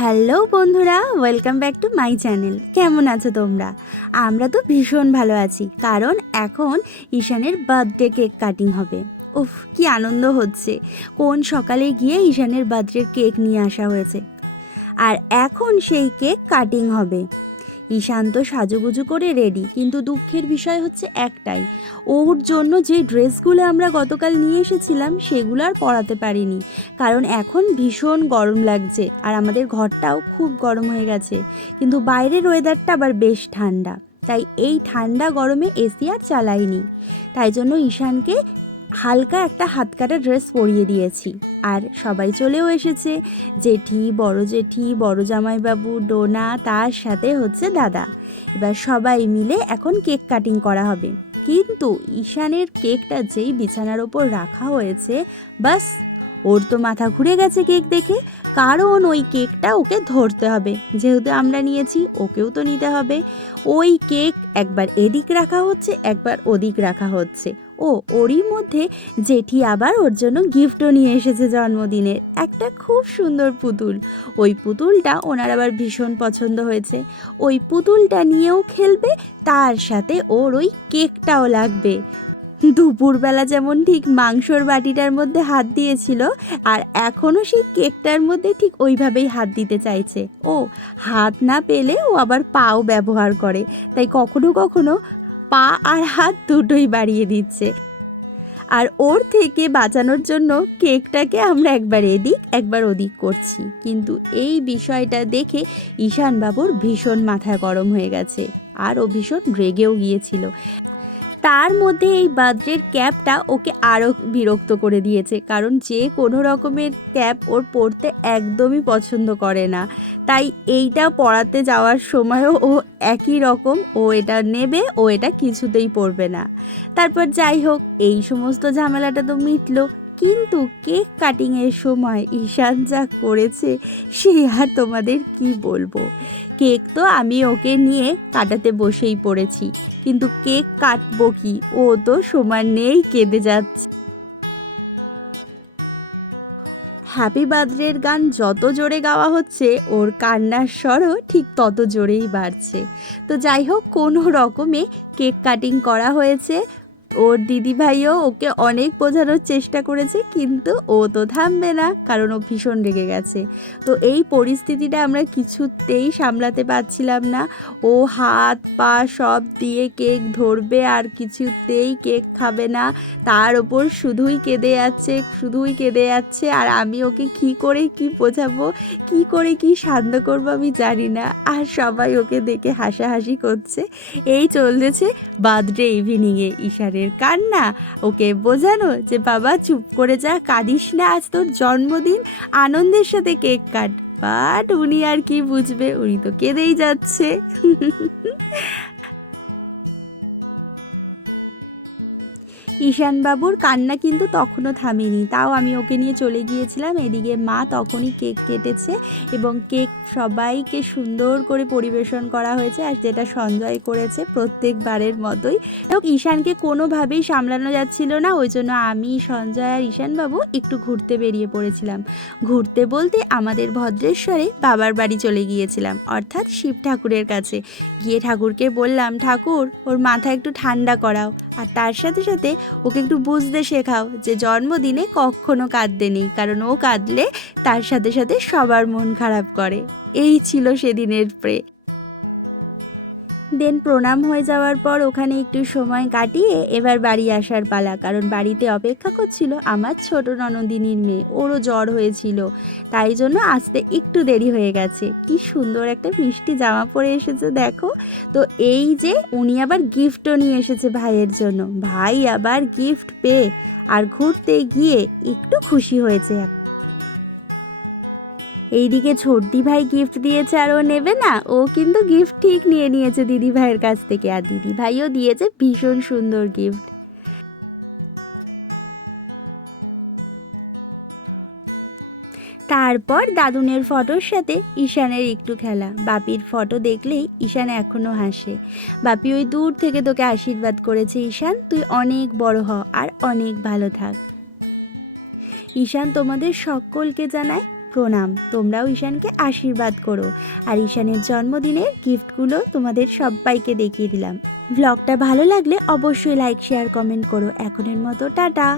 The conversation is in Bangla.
হ্যালো বন্ধুরা, welcome back to my channel. কেমন আছো তোমরা? আমরা তো ভীষণ ভালো আছি, কারণ এখন ঈশানের বার্থডে কেক কাটিং হবে। উফ, কি আনন্দ হচ্ছে! কোন সকালে গিয়ে ঈশানের বার্থডের কেক নিয়ে আসা হয়েছে, আর এখন সেই কেক কাটিং হবে। ঈশান তো সাজুগুজু করে রেডি, কিন্তু দুঃখের বিষয় হচ্ছে একটাই, ওর জন্য যে ড্রেসগুলো আমরা গতকাল নিয়ে এসেছিলাম সেগুলো আর পরাতে পারিনি, কারণ এখন ভীষণ গরম লাগছে আর আমাদের ঘরটাও খুব গরম হয়ে গেছে। কিন্তু বাইরের ওয়েদারটা আবার বেশ ঠান্ডা, তাই এই ঠান্ডা গরমে এসি আর চালাইনি। তাই জন্য ঈশানকে হালকা একটা হাত কাটা ড্রেস পরিয়ে দিয়েছি। আর সবাই চলেও এসেছে, জেঠি, বড় জামাইবাবু, ডোনা, তার সাথে হচ্ছে দাদা। এবার সবাই মিলে এখন কেক কাটিং করা হবে। কিন্তু ঈশানের কেকটা যেই বিছানার ওপর রাখা হয়েছে, বাস ওর তো মাথা ঘুরে গেছে কেক দেখে, কারণ ওই কেকটা ওকে ধরতে হবে, যেহেতু আমরা নিয়েছি ওকেও তো নিতে হবে। ওই কেক একবার এদিক রাখা হচ্ছে, একবার ওদিক রাখা হচ্ছে। ওরই মধ্যে জেঠি আবার ওর জন্য গিফটও নিয়ে এসেছে জন্মদিনের, একটা খুব সুন্দর পুতুল। ওই পুতুলটা ওনার আবার ভীষণ পছন্দ হয়েছে, ওই পুতুলটা নিয়েও খেলবে, তার সাথে ওর ওই কেকটাও লাগবে। দুপুরবেলা যেমন ঠিক মাংসর বাটিটার মধ্যে হাত দিয়েছিল, আর এখনও সেই কেকটার মধ্যে ঠিক ওইভাবেই হাত দিতে চাইছে। হাত না পেলে ও আবার পাও ব্যবহার করে, তাই কখনো কখনো পা আর হাত দুটোই বাড়িয়ে দিচ্ছে। আর ওর থেকে বাঁচানোর জন্য কেকটাকে আমরা একবার এদিক একবার ওদিক করছি। কিন্তু এই বিষয়টা দেখে ঈশান বাবুর ভীষণ মাথা গরম হয়ে গেছে, আর ও ভীষণ রেগেও গিয়েছিল। তার মধ্যে এই বার্থডের ক্যাপটা ওকে আরও বিরক্ত করে দিয়েছে, কারণ যে কোনো রকমের ক্যাপ ওর পরতে একদমই পছন্দ করে না। তাই এইটা পরাতে যাওয়ার সময়ও ও একই রকম, ও এটা নেবে, ও এটা কিছুতেই পরবে না। তারপর যাই হোক, এই সমস্ত ঝামেলাটা তো মিটলো, কিন্তু কেক কাটিংয়ের সময় ঈশান যা করেছে সে আর তোমাদের কি বলবো। কেক তো আমি ওকে নিয়ে কাটাতে বসেই পড়েছি, কিন্তু কেক কাটবো কি, ও তো সমান নেই, কেঁদে যাচ্ছে। হ্যাপি বার্থডের গান যত জোরে গাওয়া হচ্ছে, ওর কান্নার স্বরও ঠিক তত জোরেই বাড়ছে। তো যাই হোক, কোনো রকমে কেক কাটিং করা হয়েছে। ওর দিদিভাইও ওকে অনেক বোঝানোর চেষ্টা করেছে, কিন্তু ও তো থামবে না, কারণ ও ভীষণ রেগে গেছে। তো এই পরিস্থিতিটা আমরা কিছুতেই সামলাতে পারছিলাম না। ও হাত পা সব দিয়ে কেক ধরবে আর কিছুতেই কেক খাবে না, তার ওপর শুধুই কেঁদে যাচ্ছে। আর আমি ওকে কী করে কি বোঝাবো, কী করে কি শান্ত করবো আমি জানি না। আর সবাই ওকে দেখে হাসাহাসি করছে। এই চলতেছে বার্থডে ইভিনিংয়ে ঈশানের কান্না, ওকে বোঝানো যে বাবা চুপ করে যা, কাঁদিস না, আজ তোর জন্মদিন, আনন্দের সাথে কেক কাট। বাট উনি আর কি বুঝবে, উনি তো কেঁদেই যাচ্ছে। ঈশানবাবুর কান্না কিন্তু তখনও থামেনি, তাও আমি ওকে নিয়ে চলে গিয়েছিলাম। এদিকে মা তখনই কেক কেটেছে, এবং কেক সবাইকে সুন্দর করে পরিবেশন করা হয়েছে, আর যেটা সঞ্জয় করেছে প্রত্যেকবারের মতোই। ঈশানকে কোনোভাবেই সামলানো যাচ্ছিল না, ওই জন্য আমি, সঞ্জয় আর ঈশানবাবু একটু ঘুরতে বেরিয়ে পড়েছিলাম। ঘুরতে বলতে আমাদের ভদ্রেশ্বরে বাবার বাড়ি চলে গিয়েছিলাম, অর্থাৎ শিব ঠাকুরের কাছে। গিয়ে ঠাকুরকে বললাম, ঠাকুর ওর মাথা একটু ঠান্ডা করাও, আর তার সাথে সাথে ওকে একটু বুঝতে শেখাও যে জন্মদিনে কখনো কাঁদতে নেই, কারণ ও কাঁদলে তার সাথে সাথে সবার মন খারাপ করে। এই ছিল সেদিনের দেন প্রণাম হয়ে যাওয়ার পর ওখানে একটু সময় কাটিয়ে এবার বাড়ি আসার পালা, কারণ বাড়িতে অপেক্ষা করছিল আমার ছোট ননদিনীর মেয়ে, ওরও জ্বর হয়েছিল, তাই জন্য আসতে একটু দেরি হয়ে গেছে। কি সুন্দর একটা মিষ্টি জামা পরে এসেছে দেখো। তো এই যে উনি আবার গিফটও নিয়ে এসেছে ভাইয়ের জন্য, ভাই আবার গিফট পেয়ে আর ঘুরতে গিয়ে একটু খুশি হয়েছে। এইদিকে ছোটদি ভাই গিফট দিয়েছে, আর ও নেবে না, ও কিন্তু গিফট ঠিক নিয়ে নিয়েছে দিদি ভাইয়ের কাছ থেকে, আর দিদি ভাইও দিয়েছে ভীষণ সুন্দর গিফট। তারপর দাদুনের ফটোর সাথে ঈশানের একটু খেলা। বাপির ফটো দেখলেই ঈশান এখনও হাসে। বাপি ওই দূর থেকে তোকে আশীর্বাদ করেছে, ঈশান তুই অনেক বড় হ আর অনেক ভালো থাক। ঈশান তোমাদের সকলকে জানায় প্রণাম। তোমরাও ঈশানকে আশীর্বাদ করো। আর ঈশানের জন্মদিনের গিফটগুলো তোমাদের সবাইকে দেখিয়ে দিলাম। ব্লগটা ভালো লাগলে অবশ্যই লাইক শেয়ার কমেন্ট করো। এখনের মতো টাটা।